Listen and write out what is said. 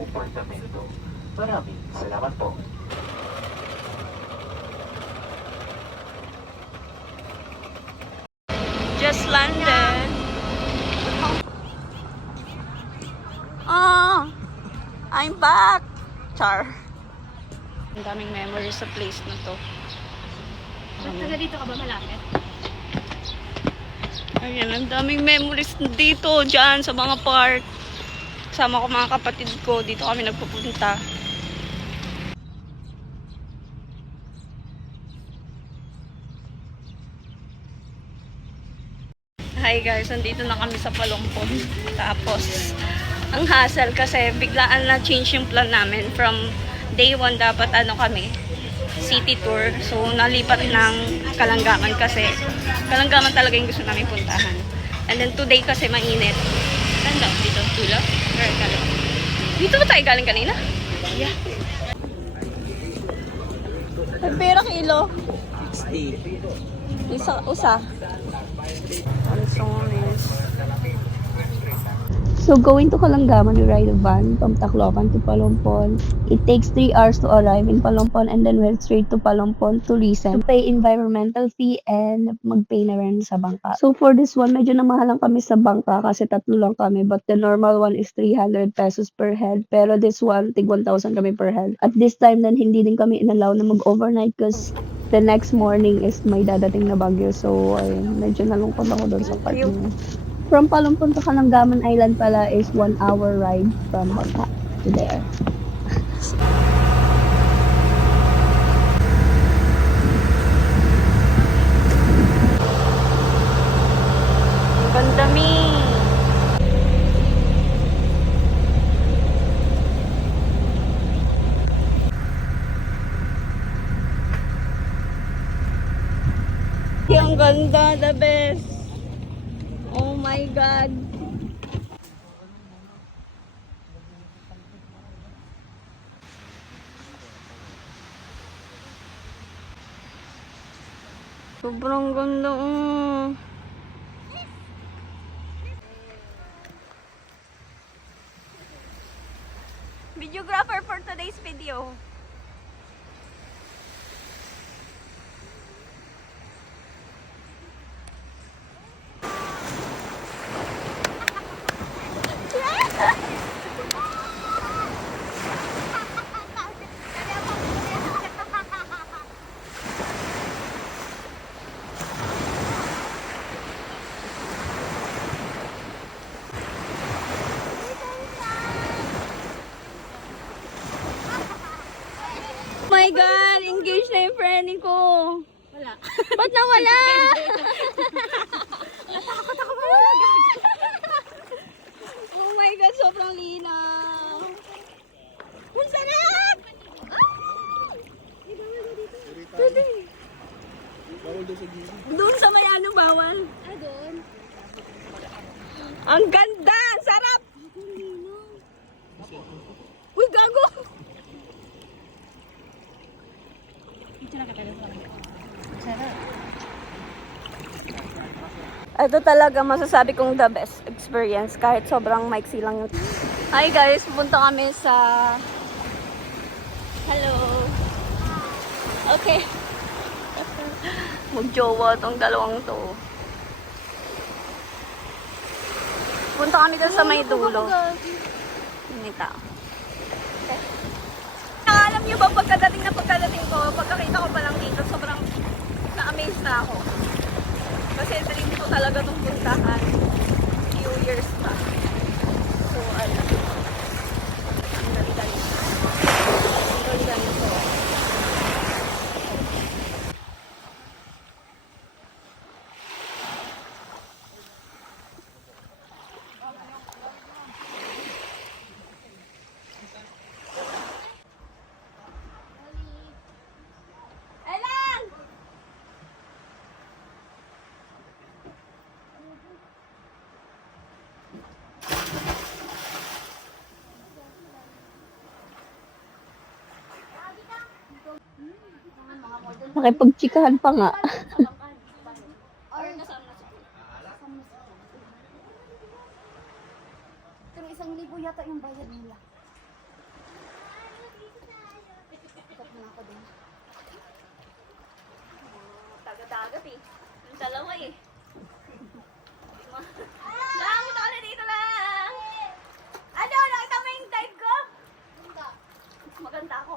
komportamento. Maraming salamat po. Just landed. Oh, I'm back. Char. Ang daming memories sa place na to. Taga dito ka ba malapit? Ayan, ang daming memories dito, dyan, sa mga park. Kasama ko mga kapatid ko. Dito kami nagpupunta. Hi guys, nandito na kami sa Palompon. Tapos, ang hassle kasi biglaan na change yung plan namin. From day 1 dapat kami, city tour. So, nalipat ng Kalangaman kasi Kalangaman talaga yung gusto namin puntahan. And then today kasi mainit. Saan daw? Dito? Tula? Dito ba tayo galing kanina? Yeah. May pera kilo. 60. Usa. So going to Kalangaman, we ride a van from Tacloban to Palompon. It takes 3 hours to arrive in Palompon and then we're straight to Palompon to Risen. To pay environmental fee and mag-pay na rin sa bangka. So for this one, medyo namahalan kami sa bangka kasi tatlo lang kami, but the normal one is 300 pesos per head. Pero this one, tig 1,000 kami per head. At this time then, hindi din kami inalaw na mag-overnight because the next morning is may dadating na bagyo. So, ayun, medyo nalungkot ako doon sa part niya. From Palompon to Kalangaman Island pala is 1 hour ride from Bangka to there. Ganda mi! Ang ganda, the best! Oh my God! Sobrang ganda. Videographer for today's video. Oh my God! Engaged na yung friend ko. Wala. Ba't nawala? Natakot ako mawala. Oh my God! Sobrang linaw. Ang sarap! Pwede. Doon sa may bawal. Ah, doon. Ang ganda! Ang sarap! Uy, gago! Ito na katagal ko. Sarap. Ito talaga masasabi kong the best experience kahit sobrang maiksi lang yung... Hi guys, pupunta kami sa... Hello! Okay. Magjowa tong dalawang to. Punta kami doon sa may dulo. Nita. Okay. Alam niyo ba pagkadating ko, pagkakita ko pa lang dito, sobrang na-amaze na ako. Kasi dream ko talaga itong puntahan few years pa. So, ayun. Ang dali-dali. Ang dali-dali ito. Elan! Nakipagchikahan pa nga. Pero 1,000 yata yung bayad nila. dagat eh. Yung dalawa eh. Lang, punta ka na dito lang! Ano? Nakita mo yung dive ko? Maganda ako.